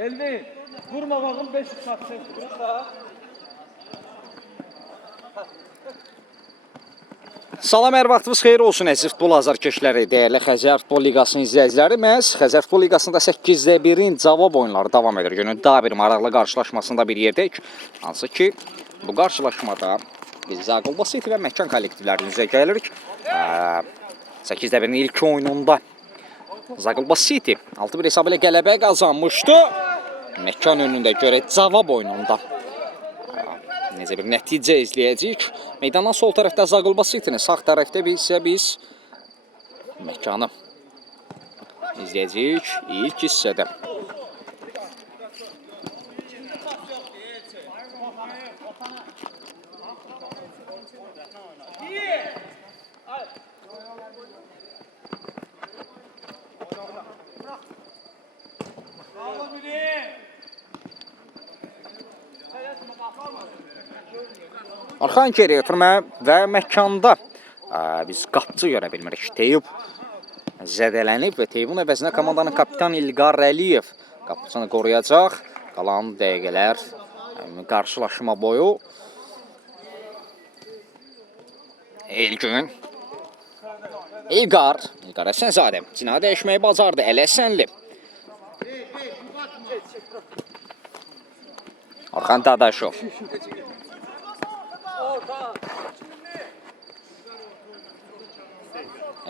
Elvi, vurma bakın 5 satsın. Salam, hər vaxtınız xeyir olsun əziz futbol azarkeşləri, dəyərli Xəzər Futbol Liqasının izləyiciləri. Məhz Xəzər Futbol Liqasında 8-də 1-in cavab oyunları davam edir. Günün daha bir maraqlı qarşılaşmasında bir yerdəyik. Hansı ki, bu qarşılaşmada biz Zaqulba City və Məkan kollektivlərimizə gəlirik. 8-də 1-in ilk oyununda Zaqulba City 6-1 hesabı ilə qələbə qazanmışdı. Məkan önündə görə cavab oyununda necə bir nəticə izləyəcəyik. Meydandan sol tərəfdə Zaqulba City-ni, sağ tərəfdə isə biz Məkanı izləyəcəyik ilk hissədə. Arxan geri ötürmə və Məkanda biz qapçı görə bilmirik. Teyub zədələnib və Teyubun əvəzinə komandanın kapitan İlqar Əliyev qapçını qoruyacaq. Qalan dəqiqələr qarşılaşma boyu. İlgün İlqar Əsənzadə cinayət dəyişməyi bacardı. Ələsənli Arxan Dadaşov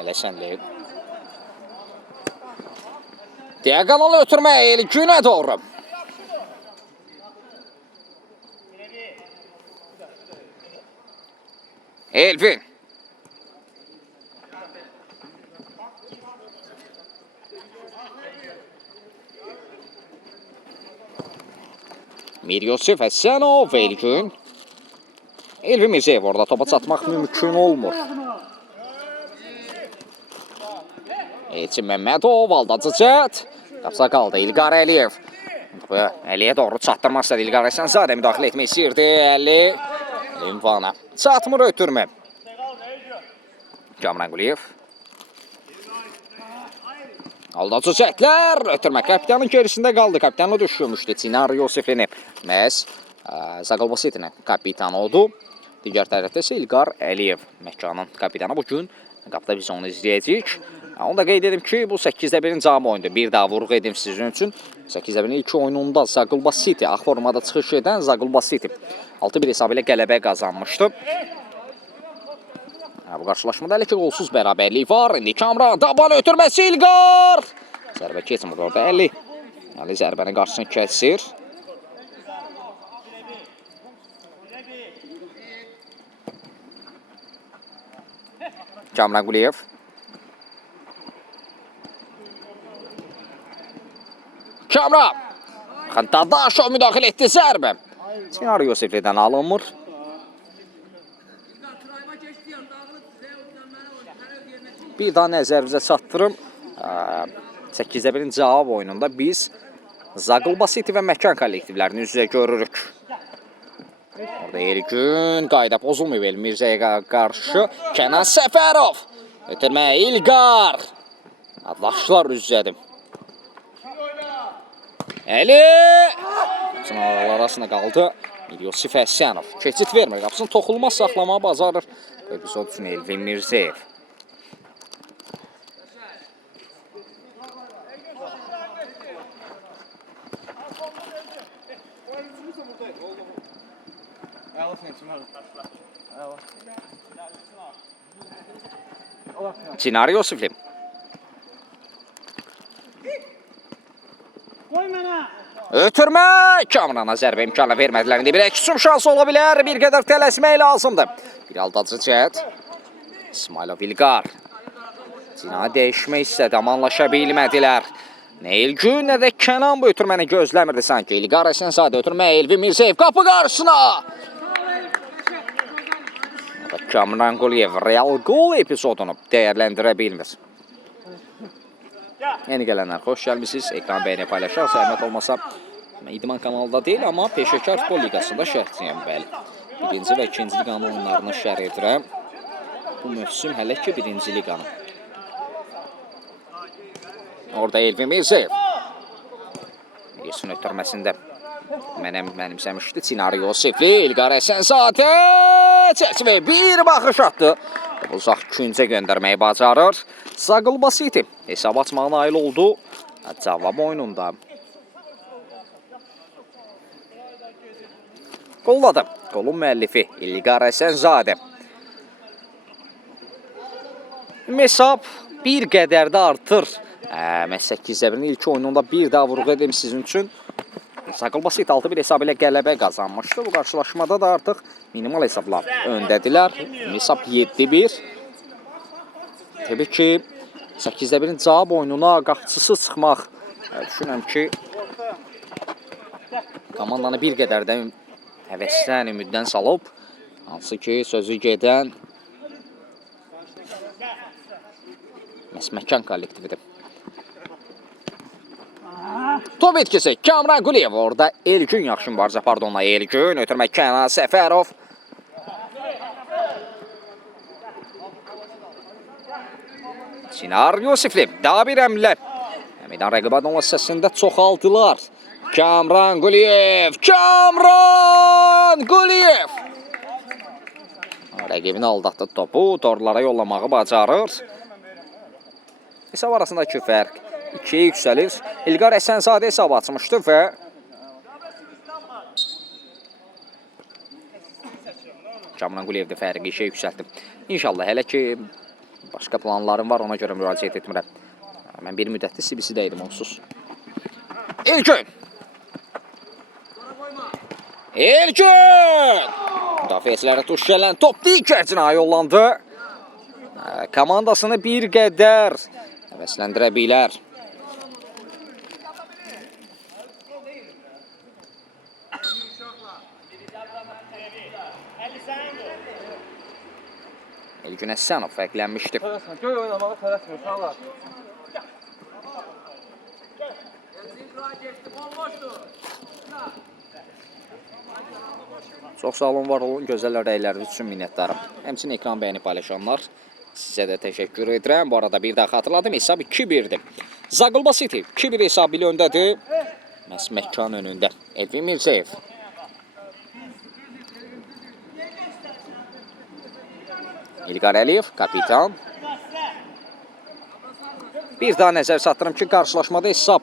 Ələsənli diagonal ötürmə İlgünə doğru. Elvin Mir Yosif Həsənov, Elgün. Elvin Mirzəyev orada topa çatmaq mümkün olmur. Elçin Məmmədov, aldadıcı cəhət. Qapsa qaldı İlqar Əliyev. Əliyə doğru çatdırmaq istədi İlqar Əsənzadə, müdaxilə etmək istəyirdi. Əli İmvana çatmır ötürmə. Kamran Quliyev. Aldadıcı cəhətlər, ötürmə kapitanın gerisində qaldı. Kapitanı düşürmüşdü Çinar Yosifini. Məhz Zaqulba City-nin kapitanı odur. Digər tərəfdə isə İlqar Əliyev, Məkanın kapitanı. Bugün qapıda biz onu izləyəcəyik. Onu da qeyd edim ki, bu 8-də 1-in cavab oyundur. Bir daha vurğu edim sizin üçün. 8-də 1-in ilk oyununda Zaqulba City, ağ formada çıxış edən Zaqulba City 6-1 hesabı ilə qələbə qazanmışdı. Bu qarşılaşmada hələ ki qolsuz bərabərlik var. İndi Kamran taban ötürməsi İlqar. Zərbə keçmir orada Əli. Əli zərbənin qarşısını kəsir. Kamran Quliyev. Kamran. Dadaşov müdaxilə etdi zərbə. Çinar Yosiflidən alınmır. Bir daha nəzərinizə çatdırım. 8-də 1-in cavab oyununda biz Zaqulba City və Məkan kollektivlərini üz-üzə görürük. Orada Elgün, qayda pozulmuyor El Mirzəyə qarşı. Kənan Səfərov. Ötürmə İlqar. Adlaşlar üz-üzədir. Əli. Sınavlar arasında qaldı. Yosif Həsənov. Keçid vermir. Qapısını toxulmaz saxlamağı bacarır. Epizod üçün Elvin Mirzəyev. Çinar Yosifli. Ötürmə. Kamrana zərbə imkanı vermədilər. İndi bir əksum şansı ola bilər. Bir qədər tələsmək lazımdır. Bir aldadıcı cəhət. İsmailov İlqar. Cinayət dəyişmək istədi, amma anlaşa bilmədilər. Nə İlgün, nə də Kənan bu ötürməni gözləmirdi sanki. İlqar Əsənzadə ötürmə Elvin Mirzəyev qapı qarşısına. Kamran Quliyev real gol epizodunu dəyərləndirə bilmir. Yeni gələnlər, xoş gəlmişsiniz. Ekran bəyəni paylaşaq. Zəhmət olmasa İdman kanalda deyil, amma Peşəkar Futbol Liqasında şərhliyəm, bəli. Birinci və ikinci liqanın oyunlarını şərh edirəm. Bu mövsüm hələ ki birinci liqanın. Orada Elvin Mirzəyev. Elisin ötürməsində mənimsəmişdi. Çinar Yusifli, İlqar Həsənzadə çəkmə bir baxış atdı. Uzaq küncə göndərməyi bacarır. Zaqulbasiti hesab açmağa nail oldu. Cavab oyununda. Qolladı. Qolun müəllifi İlqar Həsənzadə. Hesab bir qədər də artır. Mən 8-1-in ilk oyununda bir daha vurğu edim sizin üçün. Zaqulbasiti 6-1 hesab ilə qələbə qazanmışdı. Bu qarşılaşmada da artıq minimal hesabla öndədilər. Hesab 7-1. Təbii ki, 8-1-in cavab oyununa qapçısı çıxmaq düşünürəm ki, komandanı bir qədər də həvəsdən, ümiddən salıb. Hansı ki, sözü gedən Məsməkan kollektividir. Top etkisi Kamran Quliyev. Orada Elgün yaxşı mübarizə, pardonla Elgün. Ötürmək Kənan Səfərov. Çinar Yusifli. Daha bir əmlə. Meydan rəqibət onun səsində çoxaldılar. Kamran Quliyev. Kamran Quliyev. Rəqibini aldatdı topu. Torlara yollamağı bacarır. Hesab arasındakı fərq 2-yə yüksəlir. İlqar Həsənzadə hesab açmışdı və Kamran Quliyev də fərqi 2-yə yüksəltdi. İnşallah, hələ ki başqa planlarım var, ona görə müraciət etmirəm. Mən bir müddətli CBC-də idim onsuz. Elgün! Elgün! Müdafiəçilərə tuş gələn top digər cinaya yollandı. Komandasını bir qədər həvəsləndirə bilər. Elgün Həsənov fərqlənmişdi. Göy oynamağa tələsmir, uşaqlar. Çox sağ olun, var olun. Gözəl rəyləriniz üçün minnətdarım. Həmçinin ekran bəyəni paylaşanlar, sizə də təşəkkür edirəm. Bu arada bir daha xatırladım, hesab 2-1'dir. Zaqulbasiti 2-1 hesab ilə öndədir. Məsməkan önündə. Elvin Mirzəyev. İlqar Əliyev, kapitan. Bir daha nəzər çatdırım ki, qarşılaşmada hesab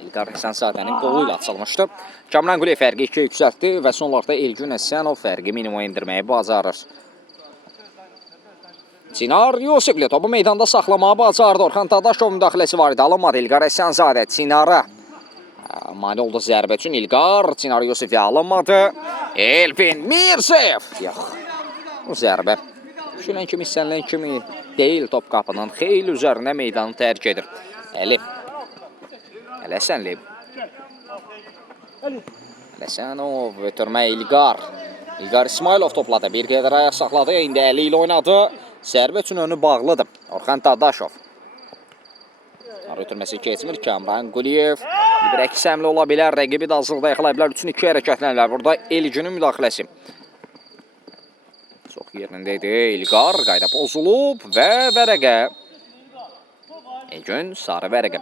İlqar Həsənzadənin qolu ilə açılmışdı. Kamran Quliyev fərqi 2-yə yüksəltdi və sonlarda Elgün Həsənov fərqi minimuma endirməyi bacarır. Çinar Yusifli topu meydanda saxlamağı bacardı. Orxan Dadaşov müdaxiləsi var idi. Alınmadı İlqar Həsənzadə. Çinara mani oldu zərbə üçün İlqar. Çinar Yusifi alınmadı. Elvin Mirzəyev. Yox. Bu zərbə düşünən kimi, istənilən kimi deyil. Top qapının xeyli üzərinə meydanı tərk edir. Həsənli. Həsənov ötürmə İlqar. İlqar İsmailov topladı. Bir qədər ayaq saxladı. İndi əli ilə oynadı. Zərbə üçün önü bağlıdır. Orxan Dadaşov. Ötürməsi keçmir. Kamran Quliyev. Bir əks əmli ola bilər. Rəqibi də hazırda yaxalaya bilər. 3-2 hərəkətlənirlər. Burada Elgünün müdaxiləsi. Çox yerində idi. İlqar qayda pozulub və vərəqə. Elgün sarı vərəqə.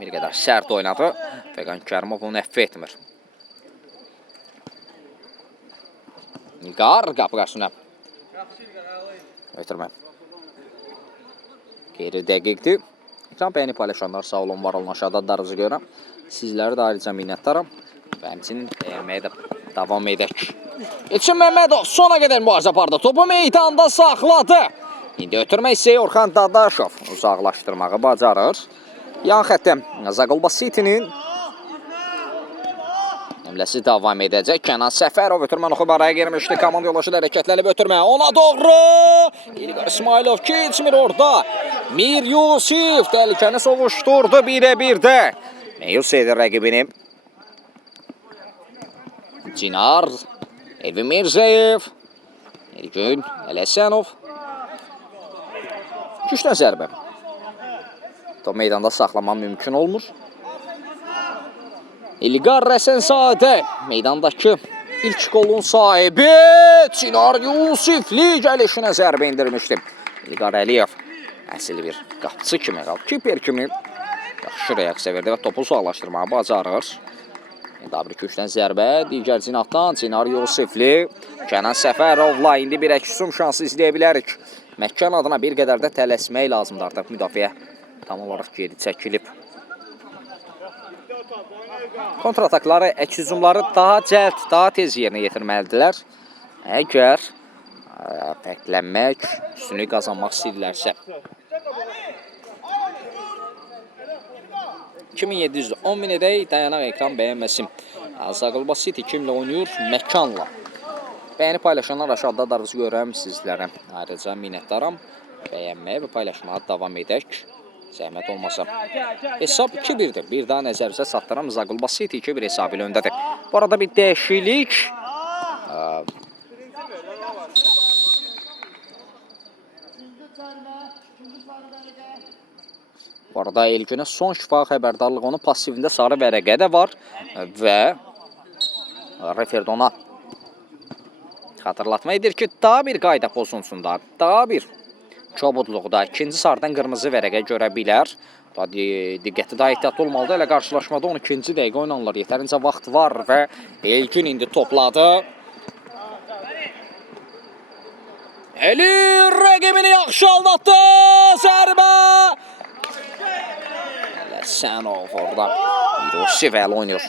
Bir qədər sərt oynadı. Fəqan Kərimov onu əfv etmir. İlqar qapı qarşısına. Ötürmə. Qeyri dəqiqdir. Ekran bəyəni paylaşanlar sağ olun, var olun, aşağıda darızı görəm. Sizləri də ayrıca minnətdaram. Və həmçinin bəyənməyə də davam edək. Elçin Məmmədov sona qədər mübarizə apardı. Topu meydanda saxladı. İndi ötürmə hissəyi Orxan Dadaşov uzaqlaşdırmağı bacarır. Yan xəttə Zaqulbasitinin əmləsi davam edəcək. Kənan Səfərov ötürmə oxu baraya girmişdi. Komanda yoldaşı da hərəkətlənib ötürmə. Ona doğru. İlqar İsmailov keçmir orada. Mir Yusif təhlükəni sovuşturdu 1-1-də. Məyus edir rəqibini. Çinar. Elvin Mirzəyev. Elgün Həsənov. Güclə zərbə. Top meydanda saxlamaq mümkün olmur. İlqar Həsənzadə meydandakı ilk golun sahibi. Çinar Yusifli gəlişinə zərbə indirmişdi. İlqar Əliyev. Əsl bir qapıçı kimi, kiper kimi yaxşı reaksiya verdi və topu uzaqlaşdırmağı bacarır. Daha bir köşdən zərbə, digər cinatdan Çinar Yusifli, Kənan Səfərovla indi bir əksum şansı izləyə bilərik. Məkkan adına bir qədər də tələsmək lazımdır artıq, müdafiə tam olaraq geri çəkilib. Kontratakları, əks-hücumları daha cəld, daha tez yerinə yetirməlidirlər. Əgər fərqlənmək, üstünlük qazanmaq istəyirlərsə. 2710 min edək, dayanaq ekran bəyənməsin. Zaqulba City kimlə oynayır? Məkanla. Bəyəni paylaşanlar aşağıda darınızı görürəm sizlərə. Ayrıca minnətdaram. Bəyənməyə və paylaşmağa davam edək. Zəhmət olmasa. Hesab 2-1'dir. Bir daha nəzərinizə çatdıram. Zaqulba City 2-1 hesabı ilə öndədir. Bu arada bir dəyişiklik. Bu arada Elgünə son şifa xəbərdarlığı onun passivində sarı vərəqə də var və Referdona xatırlatma edir ki, daha bir qayda pozuntusunda, daha bir çobudluqda ikinci sarıdan qırmızı vərəqə görə bilər. Diqqəti daha ehtiyatlı olmalıdır. Elə qarşılaşmada 12-ci dəqiqə oynanırlar. Yetərincə vaxt var və Elgün indi topladı. Eli rəqibini yaxşı aldatdı. Zərbə. Ləsənov orada. Yusifəl oynayır.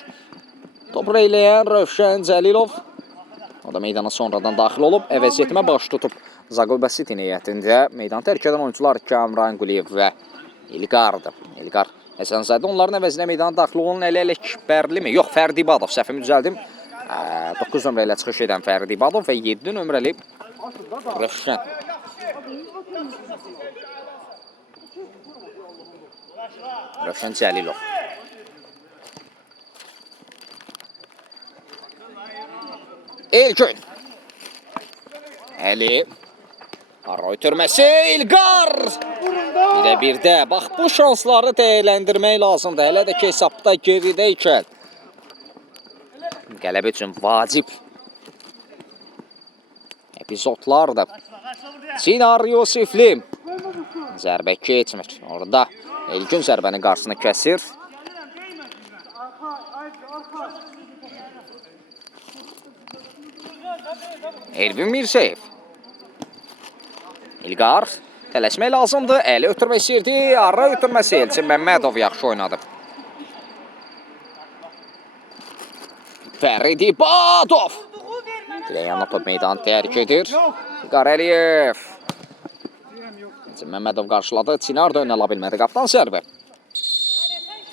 Topu eyləyən Rövşən Cəlilov. O da meydana sonradan daxil olub. Əvəziyyətimə baş tutub. Zaqulba City niyyətində meydan tərk edən oyuncular Kamran Quliyev və İlqardır. İlqar Həsənzadə onların əvəzinə meydana daxil olan Əli Əkbərli mi? Yox, Fərdi İbadov. Səhvimi düzəldim. 9 nömrə ilə çıxış edən Fərdi İbadov və 7 nömrəli Rövşən. Rövşən Cəlilov. Elgün. Əli. Ara ötürməsi. İlqar. Bir də. Bax, bu şansları dəyərləndirmək lazımdır. Hələ də ki, hesabda geridə ikən. Qələbə üçün vacib epizodlardır. Çinar Yusifli. Zərbə keçmir. Orada Elgün zərbənin qarşısını kəsir. Elvin Mirzəyev. İlqar. Tələsmək lazımdır. Əli ötürmək istəyirdi. Ara ötürməsi. Elçin Məmmədov yaxşı oynadı. Fərid İbadov. Diləyana top meydanı tərk edir. İlqar Əliyev. Elçin Məmmədov qarşıladı. Çinar da önə ala bilmədi. Qaptan zərbə.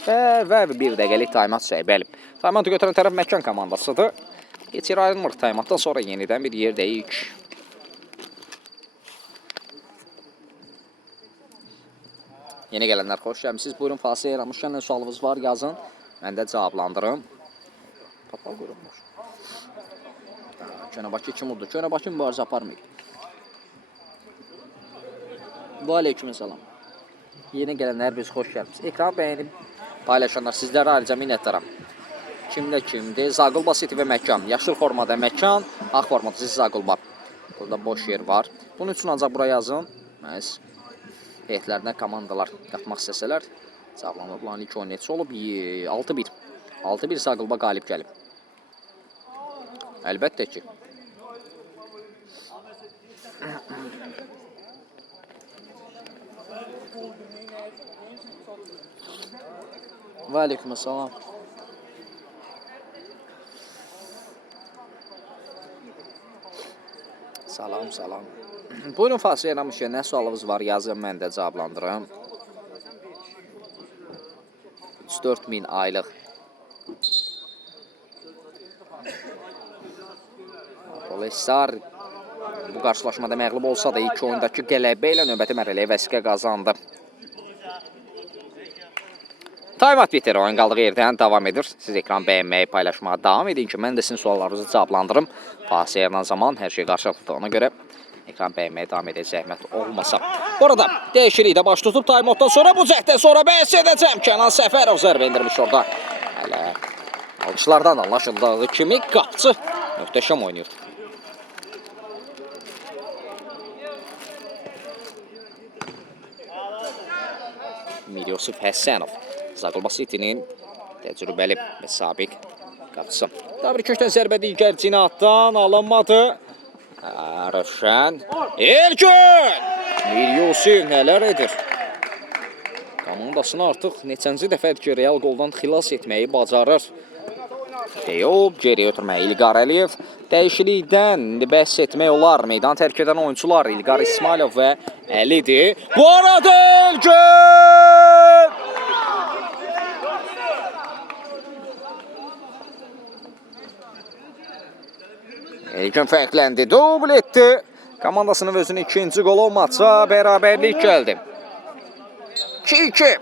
Və bir dəqiqəlik taymat səybəlib. Taymatı götürən tərəf Məkan komandasıdır. Geçir ayrılmır taymatdan sonra yenidən bir yerdəyik. Yeni gələnlər xoş gəlmişsiniz. Buyurun, fasilə yaramışkən nə sualınız var yazın. Mən də cavablandırım. Papal qurulmuş. Könəbakı kim oldu? Könəbakı mübarizə aparmayıb. Və aleyküm salam. Yeni gələnlər biz xoş gəlmişsiniz. Ekran bəyənib paylaşanlar sizlərə ayrıca minnətdaram. Kimdə kimdir? Zaqulba City və Məkan. Yaşıl formada Məkan, ağ formada Zaqulba. Burada boş yer var. Bunun üçün ancaq buraya yazın. Məhz heyətlərinə komandalar qatmaq istəsələr, cavablanıbların ilk oyun neçə olub? 6-1. 6-1 Zaqulba qalib gəlib. Əlbəttə ki. Və aleyküm salam. Salam, salam. Buyurun, fasilə yaramışkən nə sualınız var yazın, mən də cavablandırım. 3-4 min aylıq. Polesar bu qarşılaşmada məğlub olsa da ilk oyundakı qələbə ilə növbəti mərhələyə vəsiqə qazandı. Taymat bitir, oyun qaldığı yerdən davam edir. Siz ekran bəyənməyi, paylaşmağa davam edin ki, mən də sizin suallarınızı cavablandırım. Fasilə yaranan zaman hər şey qarşılıqlı, ona görə ekran bəyənməyə davam edək, zəhmət olmasa. Bu arada dəyişiklik də baş tutub taymatdan sonra, bu cəhdən sonra bəhs edəcəm. Kənan Səfərov zərbə indirmiş orada. Hələ alqışlardan anlaşıldığı kimi qapçı möhtəşəm oynayır. Milyosif Həsənov. Zaqulba City-nin təcrübəli və sabiq qapısı. Dabir köşdən zərbə digər cinatdan alınmadı. Rövşən. Elgün! Milyosif nələr edir? Komandasını artıq neçənci dəfədir ki, Real qoldan xilas etməyi bacarır. Deyib, geri ötürmək İlqar Əliyev. Dəyişiklikdən indi bəhs etmək olar. Meydan tərk edən oyuncular İlqar İsmailov və Əlidir. Bu arada Elgün! Elgün fərqləndi, dubl etdi. Komandasının özünün ikinci qolu maça bərabərlik gəldi. 2-2.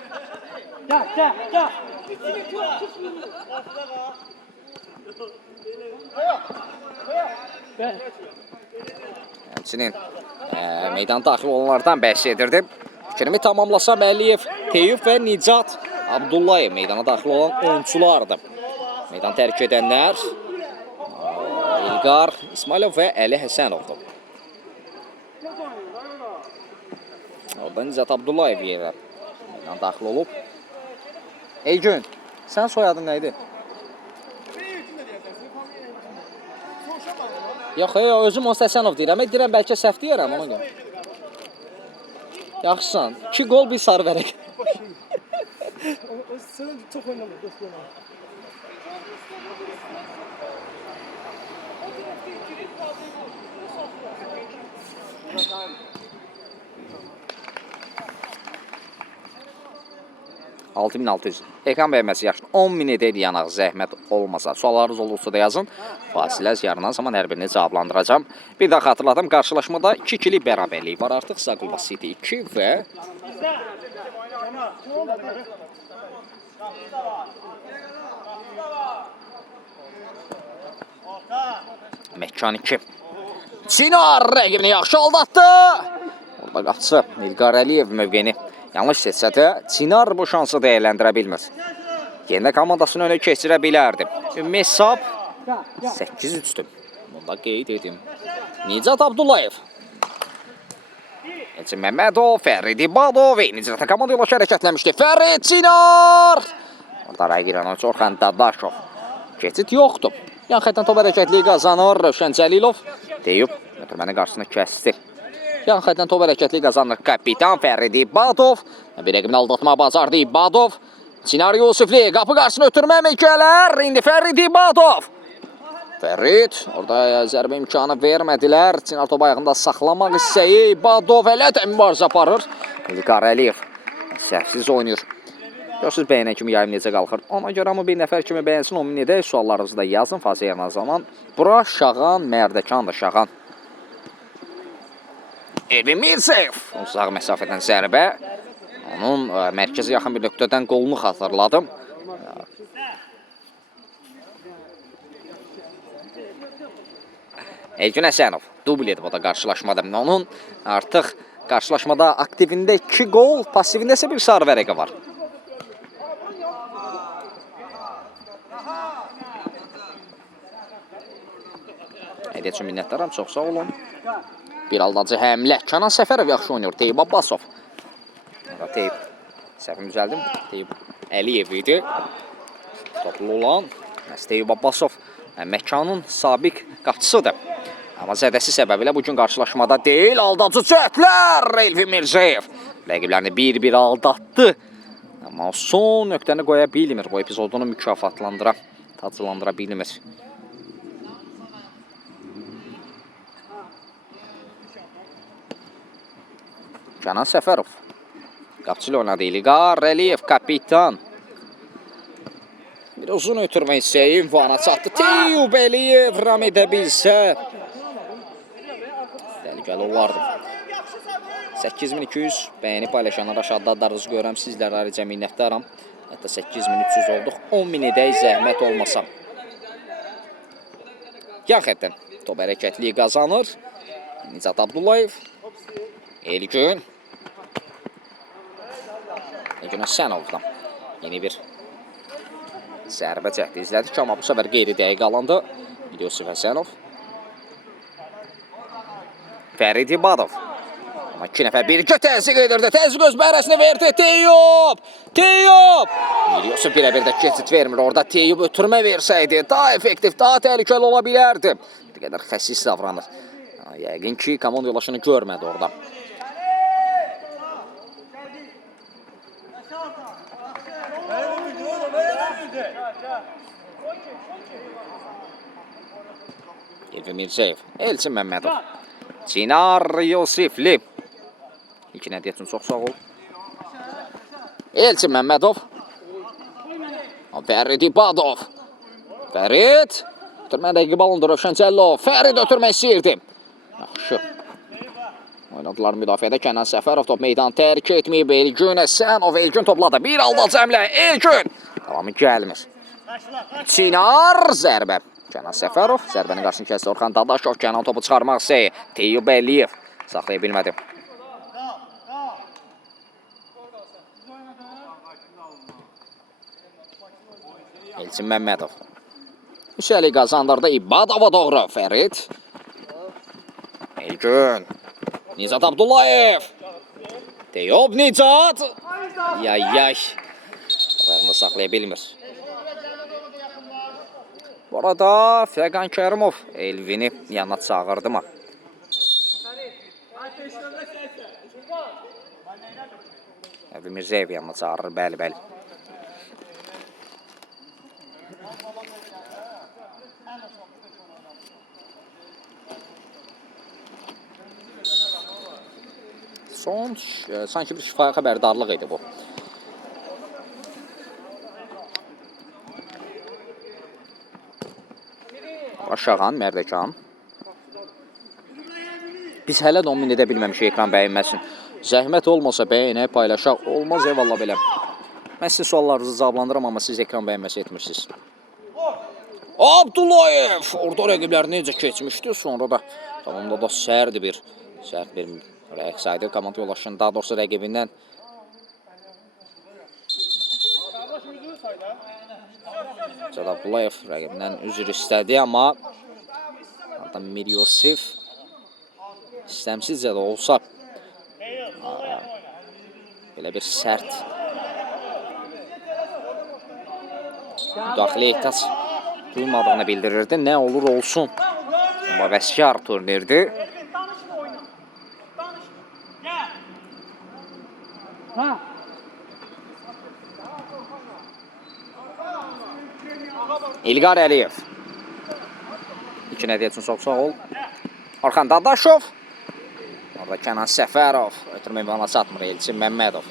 Həmçinin meydan daxil olanlardan bəhs edirdi. Fikrimi tamamlasam Əliyev, Teyub və Nicat Abdullayev meydana daxil olan oyunculardır. Meydan tərk edənlər İlqar İsmailov və Əli Həsənovdur. Orada Nicat Abdullayev yerə meydan daxil olub. Elgün, sən soyadın nə idi? Yox, özüm o Həsənov deyirəm. Deyirəm, bəlkə səhv deyirəm ona görə. Yaxşısan, 2 qol, 1 sarı vərək. Sən çox oynamır, dost oynamır. $6.600. Ekran bəyənməsi yaxşı. 10.000 edək yanaq zəhmət olmasa. Suallarınız olursa da yazın. Fasilə yarınan zaman hər birini cavablandıracağım. Bir daha xatırladım. Qarşılaşmada 2-2'lik bərabərlik var artıq. Zaqulba City 2 və Məkkan 2. Çinar rəqibini yaxşı aldatdı. Orada qapısı İlqar Əliyev mövqeni yanlış seçsə də Çinar bu şansı dəyərləndirə bilmir. Yenə komandasını önə keçirə bilərdi. Ümumi hesab 8-3'dür. Bunda qeyd edim. Nicat Abdullayev. Elçin Məmmədov, Fərid İbadov. Nicat komanda yola hərəkətləmişdi. Fərid Çinar. Orada rəqibən oyuncu Orxan Dadaşov. Keçid yoxdur. Yan xətdən top hərəkətliyi qazanır Rövşən Cəlilov. Deyib, ötürməni qarşısını kəsdi. Yan xətdən top hərəkətliyi qazanır kapitan Fərid İbadov. Bir rəqibini aldatma bacardı İbadov. Çinar Yusifli qapı qarşısını ötürməmək gələr. İndi Fərid İbadov. Fərid orada zərbə imkanı vermədilər. Çinar top ayağında saxlamaq istəyi. İbadov elə də mübarizə aparır. İlqar Əliyev səhvsiz oynayır. Görürsünüz bəyənən kimi yayım necə qalxır. Ona görə amma bir nəfər kimi bəyənsin 10.000 edək. Suallarınızı da yazın fazla yerdən zaman. Bura Şağan, Mərdəkandır Şağan. Elvin Mirzeyev. Uzaq məsafədən zərbə. Onun mərkəzə yaxın bir nöqtədən qolunu xatırladım. Elgün Həsənov dubl edib o da qarşılaşmada. Onun artıq qarşılaşmada aktivində 2 qol, passivində isə bir sarı vərəqə var. Hədiyyə üçün minnətdaram, çox sağ olun. Bir aldancı həmlə. Kənan Səfərov yaxşı oynayır. Teyib Abbasov. Teyib. Səhvim düzəldim. Teyib Əliyev idi. Toplu olan Teyib Abbasov Məkanın sabiq qapçısıdır. Amma zədəsi səbəbilə bugün qarşılaşmada deyil. Aldacı cəhətlər Elvin Mirzeyev. Rəqiblərini bir-bir aldatdı. Amma son nöqtəni qoya bilmir. Bu epizodunu mükafatlandıra, tacılandıra bilmir. Kənan Səfərov. Qapçı ilə oynadı İlqar Əliyev, kapitan. Bir uzun ötürmək istəyi ünvana çatdı. Teyub Əliyev ram edə bilsə. Dəliqəli olardı. 8200 bəyəni paylaşanlar aşağıda adlarınızı görürəm. Sizlərə ayrıca minnətdaram. Hətta 8300 olduq. 10.000 edək zəhmət olmasa. Yan xətdən top hərəkətliyi qazanır. Nicat Abdullayev. Elgün. Elgün Həsənovdan yeni bir zərbə cəhdi izlədik. Amma bu səfər qeyri dəqiq alındı. Milyosif Həsənov. Fərid İbadov. Amma 2 nəfər birgə təzyiq edirdi. Təzyiq öz bərəsini verdi. Teyub! Teyub! Miryosov birə-bir də keçid vermir. Orada Teyub ötürmə versəydi daha effektiv, daha təhlükəli ola bilərdi. Bir qədər xəsis davranır. Yəqin ki, komanda yoldaşını görmədi orada. Elvin Mirzəyev, Elçin Məmmədov, Çinar Yosifli. İki nədiyyət üçün çox sağ ol. Elçin Məmmədov, Fərid İbadov. Fərid, ötürmə rəqib alındı Rövşən Cəllov. Fərid ötürmək istəyirdi. Yaxşı. Oynadılar müdafiədə. Kənan Səfərov top meydan tərk etməyib. Elgün Əsənov, Elgün topladı. Bir alda cəmlə, Elgün. Davamı gəlmir. Çinar, zərbə. Kənan Səfərov, zərbənin qarşısını kəsdi. Orxan Dadaşov, Kənan topu çıxarmaq istəyir. Teyub Əliyev saxlaya bilmədi. Elçin Məmmədov. Hüsəli qazandırdı. İbadova doğru. Fərid. Elgün. Nizat Abdullayev. Teyub Nizat. Yay. Ayağını saxlaya bilmir. Bu arada Fəqan Kərimov Elvini yanına çağırdı mı? Elvin Mirzəyev yanına çağırır, bəli. Son, sanki bir şifahi xəbərdarlıq idi bu. Aşağıdan, Mərdəkan. Biz hələ də 10 min edə bilməmişik ekran bəyənməsin. Zəhmət olmasa bəyənək, paylaşaq. Olmaz eyvallah belə. Mən sizin suallarınızı cavablandıram, amma siz ekran bəyənməsi etmirsiniz. Abdullayev! Orada rəqiblər necə keçmişdi. Sonra da tamamda da sərt bir rəqs saydı. Komanda yoldaşının, daha doğrusu rəqibindən. Abdullayev rəqibindən üzr istədi, amma Miryosov istəmsizcə də olsa belə bir sərt müdaxilə ehtiyac duymadığını bildirirdi. Nə olur olsun. Amma vəskar turnirdi. İlqar Əliyev. İki nədiyyət üçün çox sağ ol. Orxan Dadaşov. Orada Kənan Səfərov. Ötürmə imkanına çatmır Elçin Məmmədov.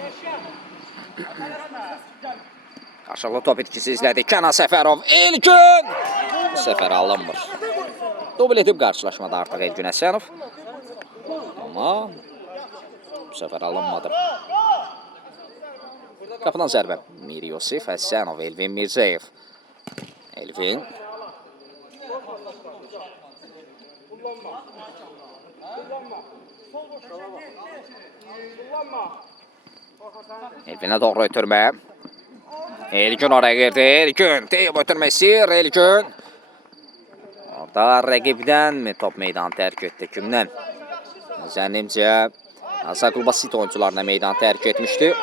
Qarşılıqlı top itkisi izlədi. Kənan Səfərov. Elgün! Səfər alınmır. Dubl edib qarşılaşmada artıq Elgün Əsənov. Amma bu səfər alınmadı. Qapıdan zərbə. Miryosov, Əsənov, Elvin Mirzəyev. Elvin. Elvinə doğru ötürmə. Elgün oraya girdi. Elgün. Teyub ötürmə istəyir. Elgün. Orada rəqibdən mi top meydanı tərk etdi? Kimdən? Zənnimcə Zaqulba City oyuncularına meydanı tərk etmişdi.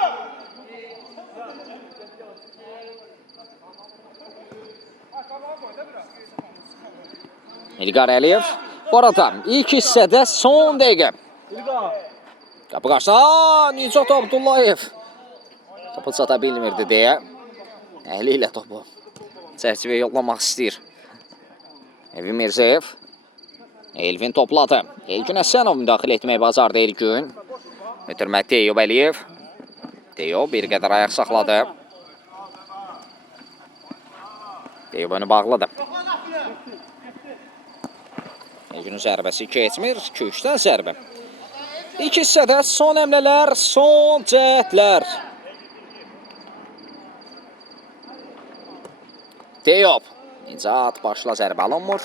İlqar Əliyev. Bu arada ilk hissədə son dəqiqə. Qapı qarşısında Nicat Abdullayev. Topu çata bilmirdi deyə. Əli ilə topu çərçivəyə yollamaq istəyir. Elvin Mirzəyev. Elvin topladı. Elgün Əsənov müdaxilə etməyi bacardı Elgün. Ötürmə Teyub Əliyev. Teyub bir qədər ayaq saxladı. Teyub önü bağladı. Elgünün zərbəsi keçmir. 2-3-dən zərbə. İlk hissədə son əmlələr, son cəhətlər. Teyub. Nicat başla zərbə alınmır.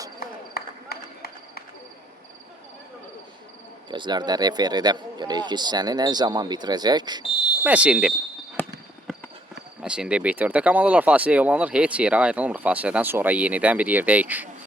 Gözlərdə referidə. Görək hissəni nə zaman bitirəcək. Məsindi bitirdi. Komandalar fasiləyə yollanır. Heç yerə ayrılmır. Fasilədən sonra yenidən bir yerdəyik.